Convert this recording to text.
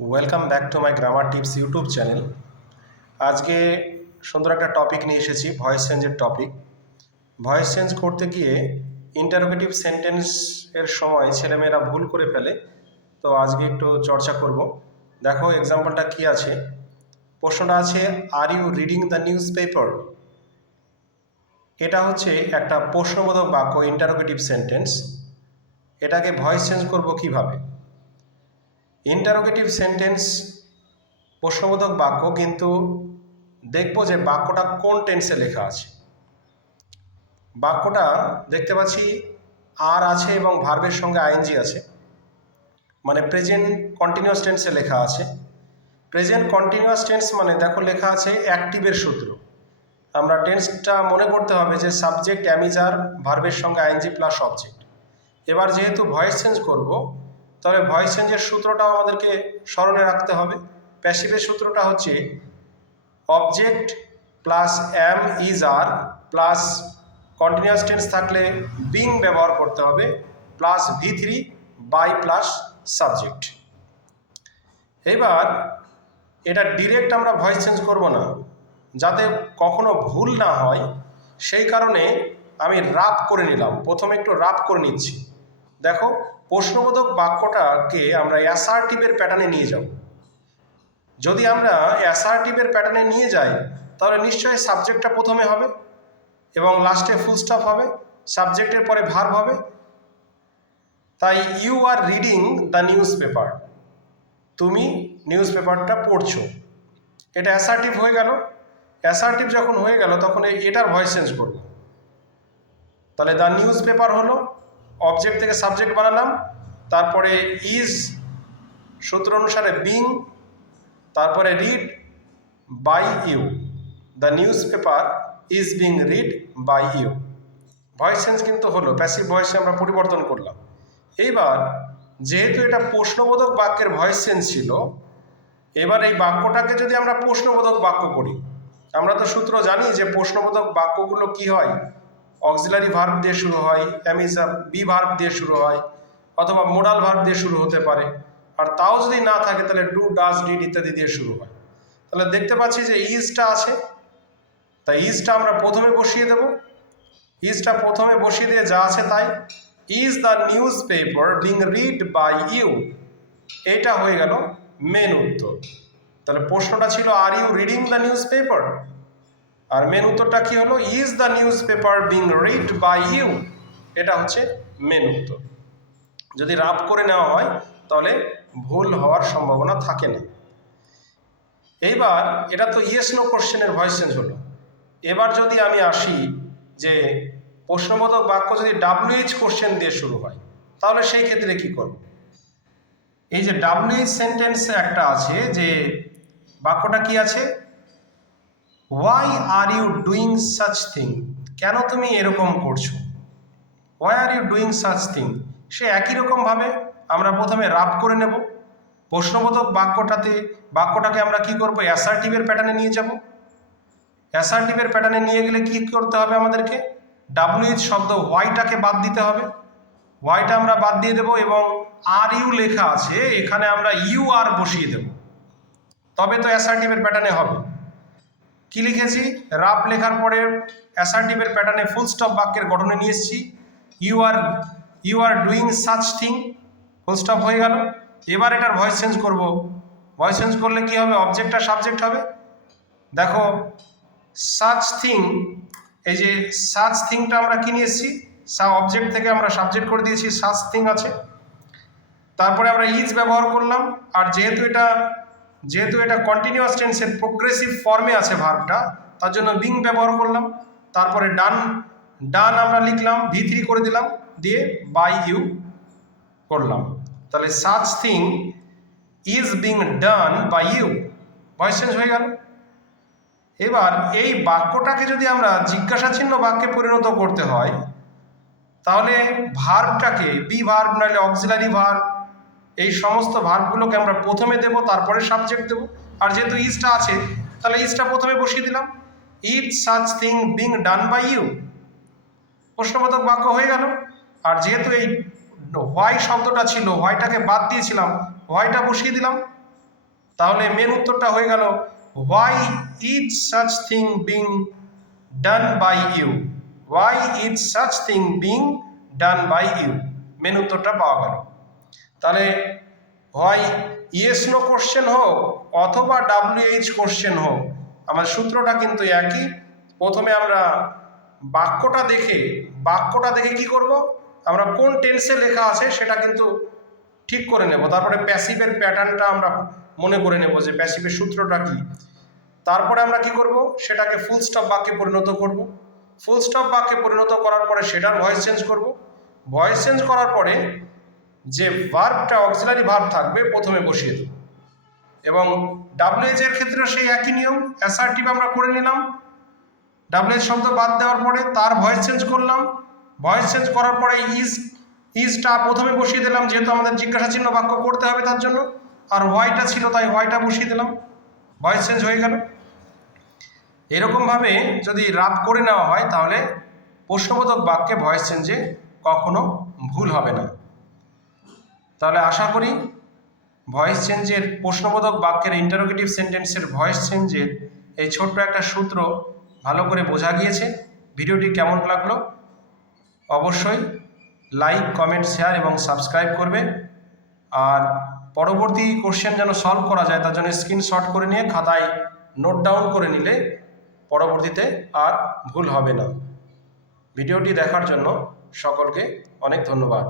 Welcome back to my grammar tips YouTube channel আজকে সুন্দর একটা টপিক নিয়ে এসেছি ভয়েস চেঞ্জের টপিক ভয়েস চেঞ্জ করতে গিয়ে ইন্টারোগেটিভ সেন্টেন্স এর সময় ছেলেমেয়েরা ভুল করে ফেলে, তো আজকে একটু চর্চা করব। দেখো এক্সাম্পলটা কি আছে? প্রশ্নটা আছে are you reading the newspaper এটা হচ্ছে একটা প্রশ্নবোধক বাক্য ইন্টারোগেটিভ সেন্টেন্স এটাকে ভয়েস চেঞ্জ করব কীভাবে? ইন্টারোগেটিভ সেন্টেন্স প্রশ্নবোধক বাক্য কিন্তু দেখব যে বাক্যটা কোন টেন্সে লেখা আছে। বাক্যটা দেখতে পাচ্ছি আর আছে এবং ভার্বের সঙ্গে আইএনজি আছে। মানে প্রেজেন্ট কন্টিনিউয়াস টেন্সে লেখা আছে। প্রেজেন্ট কন্টিনিউয়াস টেন্স মানে দেখো লেখা আছে অ্যাক্টিভের সূত্র। আমরা টেন্সটা মনে করতে হবে যে সাবজেক্ট অ্যামিজার ভার্বের সঙ্গে আইএনজি প্লাস অবজেক্ট এবার যেহেতু ভয়েস চেঞ্জ করব তবে ভয়েস চেঞ্জের সূত্রটাও আমাদেরকে স্মরণে রাখতে হবে। প্যাসিভের সূত্রটা হচ্ছে object plus am is are plus continuous tense থাকলে বিং ব্যবহার করতে হবে plus V three by plus subject এবার এটা ডিরেক্ট আমরা ভয়েস চেঞ্জ করব না, যাতে কখনো ভুল না হয়। সেই কারণে আমি রাপ করে নিলাম। প্রথমে একটু রাপ করে নিচ্ছি। দেখো, প্রশ্নবোধক বাক্যটাকে আমরা অ্যাসার্টিভের প্যাটার্নে নিয়ে যাব। যদি আমরা অ্যাসার্টিভের প্যাটার্নে নিয়ে যাই, তাহলে নিশ্চয়ই সাবজেক্টটা প্রথমে হবে এবং লাস্টে ফুল স্টপ হবে সাবজেক্টের পরে ভার্ব হবে। তাই you are reading the newspaper তুমি নিউজ পেপারটা পড়ছো। এটা অ্যাসার্টিভ হয়ে গেল। অ্যাসার্টিভ যখন হয়ে গেল, তখন এটার ভয়েস চেঞ্জ করব। তাহলে দ্য নিউজ পেপার হলো অবজেক্ট থেকে সাবজেক্ট বানালাম, তারপরে ইজ সূত্র অনুসারে বিং তারপরে read by you the newspaper is being read by you voice change কিন্তু হলো প্যাসিভ ভয়েসে আমরা পরিবর্তন করলাম। এইবার যেহেতু এটা প্রশ্নবোধক বাক্যের ভয়েস চেঞ্জ ছিল, এবার এই বাক্যটাকে যদি আমরা প্রশ্নবোধক বাক্য করি, আমরা তো সূত্র জানি যে প্রশ্নবোধক বাক্যগুলো কি হয়? অক্সিলারি ভার্ব দিয়ে শুরু হয় অ্যামিজা বি ভার্ব দিয়ে শুরু হয়, অথবা মোডাল ভার্ব দিয়ে শুরু হতে পারে। আর তাও যদি না থাকে, তাহলে ডু ডাস ডিড ইত্যাদি দিয়ে শুরু হয়। তাহলে দেখতে পাচ্ছি যে ইজটা আছে। তাই ইজটা আমরা প্রথমে বসিয়ে দেব। ইজটা প্রথমে বসিয়ে দিয়ে যা আছে তাই। Is the newspaper being read by you এটা হয়ে গেল মেন উত্তর। তাহলে প্রশ্নটা ছিল are you reading the newspaper R main উত্তরটা কি হলো? Is the newspaper being read by you এটা হচ্ছে মেন উত্তর। যদি রাপ করে নেওয়া হয়, তাহলে ভুল হওয়ার সম্ভাবনা থাকে না। এইবার এটা তো ইয়েস নো কোশ্চেনের ভয়েস চেঞ্জ হলো। এবার যদি আমি আসি যে প্রশ্নবোধক বাক্য যদি ডাব্লিউএইচ কোশ্চেন দিয়ে শুরু হয়, তাহলে সেই ক্ষেত্রে কি করব? এই যে ডাব্লিউএইচ সেন্টেন্স একটা আছে যে বাক্যটা কি আছে? Why are you doing such thing কেন তুমি এরকম করছ? Why are you doing such thing সে একই রকমভাবে আমরা প্রথমে রাপ করে নেব। প্রশ্নবোধক বাক্যটাতে, বাক্যটাকে আমরা কি করব? অ্যাসার্টিভের প্যাটার্নে নিয়ে যাব। অ্যাসার্টিভের প্যাটার্নে নিয়ে গেলে কি করতে হবে আমাদেরকে? ডাব্লিউএইচ শব্দ ওয়াইটাকে বাদ দিতে হবে। ওয়াইটা আমরা বাদ দিয়ে দেব এবং আর ইউ লেখা আছে, এখানে আমরা ইউ আর বসিয়ে দেব। তবে তো অ্যাসার্টিভের প্যাটার্নে হবে। কি লিখেছি? রাপ লেখার পরে অ্যাসার্টিভের প্যাটার্নে ফুল স্টপ বাক্যের গঠনে নিয়ে এসেছি। You are you are doing such thing full stop হয়ে গেল। এবার এটার ভয়েস চেঞ্জ করব। ভয়েস চেঞ্জ করলে কি হবে? অবজেক্ট আর সাবজেক্ট হবে। দেখো সাচ থিং এই যে সাচ থিংটা আমরা কি নিয়ে এসেছি? সা অবজেক্ট থেকে আমরা সাবজেক্ট করে দিয়েছি। সাচ থিং আছে। তারপরে আমরা ইজ ব্যবহার করলাম। আর যেহেতু এটা যেহেতু এটা কন্টিনিউয়াস টেন্সের প্রোগ্রেসিভ ফর্মে আছে ভার্বটা তার জন্য বিং ব্যবহার করলাম, তারপরে ডান ডান আমরা লিখলাম ভি থ্রি করে দিলাম, দিয়ে বাই ইউ করলাম। তাহলে such thing is being done by you voice change হয়ে গেল। এবার এই বাক্যটাকে যদি আমরা জিজ্ঞাসা চিহ্ন বাক্যে পরিণত করতে হয়, তাহলে ভার্বটাকে বি ভার্ব নাহলে অক্সিলারি ভার্ব এই সমস্ত ভার্বগুলোকে আমরা প্রথমে দেব, তারপরে সাবজেক্ট দেব। আর যেহেতু ইজটা আছে, তাহলে ইজটা প্রথমে বসিয়ে দিলাম। It such thing being done by you প্রশ্নবোধক বাক্য হয়ে গেল। আর যেহেতু এই হোয়াই শব্দটা ছিল হোয়াইটাকে বাদ দিয়েছিলাম হোয়াইটা বসিয়ে দিলাম। তাহলে মেন উত্তরটা হয়ে গেল why is such thing being done by you why is such thing being done by you main উত্তরটা পাওয়া গেল। তাহলে হয় ইয়েস নো কোশ্চেন হোক অথবা ডাব্লিউএইচ কোশ্চেন হোক আমার সূত্রটা কিন্তু একই। প্রথমে আমরা বাক্যটা দেখে বাক্যটা দেখে কি করব? আমরা কোন টেন্সে লেখা আছে সেটা কিন্তু ঠিক করে নেব। তারপরে প্যাসিভের প্যাটার্নটা আমরা মনে করে নেব যে প্যাসিভের সূত্রটা কি। তারপরে আমরা কি করব? সেটাকে ফুল স্টপ বাক্যে পরিণত করব। ফুল স্টপ বাক্যে পরিণত করার পরে সেটার ভয়েস চেঞ্জ করব। ভয়েস চেঞ্জ করার পরে যে ভার্বটা অক্সিলারি ভার্ব থাকবে, প্রথমে বসিয়ে দেব। এবং ডাব্লিউএইচ এর ক্ষেত্রেও সেই একই নিয়ম অ্যাসার্টিভ আমরা করে নিলাম। ডাব্লিউএইচ শব্দ বাদ দেওয়ার পরে তার ভয়েস চেঞ্জ করলাম। ভয়েস চেঞ্জ করার পরে ইজ ইজটা প্রথমে বসিয়ে দিলাম, যেহেতু আমাদের জিজ্ঞাসা চিহ্ন বাক্য করতে হবে তার জন্য। আর হোয়াইটা ছিল, তাই হোয়াইটা বসিয়ে দিলাম। ভয়েস চেঞ্জ হয়ে গেল। এরকমভাবে যদি রাত করে নেওয়া হয়, তাহলে প্রশ্নবোধক বাক্যে ভয়েস চেঞ্জে কখনো ভুল হবে না। তাহলে আশা করি ভয়েস চেঞ্জের প্রশ্নবোধক বাক্যের ইন্টারোগেটিভ সেন্টেন্সের ভয়েস চেঞ্জের এই ছোট্ট একটা সূত্র ভালো করে বোঝা গিয়েছে। ভিডিওটি কেমন লাগল? অবশ্যই লাইক কমেন্ট শেয়ার এবং সাবস্ক্রাইব করবে। আর পরবর্তী কোশ্চেন যেন সলভ করা যায়, তার জন্য স্ক্রিনশট করে নিয়ে খাতায় নোট ডাউন করে নিলে পরবর্তীতে আর ভুল হবে না। ভিডিওটি দেখার জন্য সকলকে অনেক ধন্যবাদ।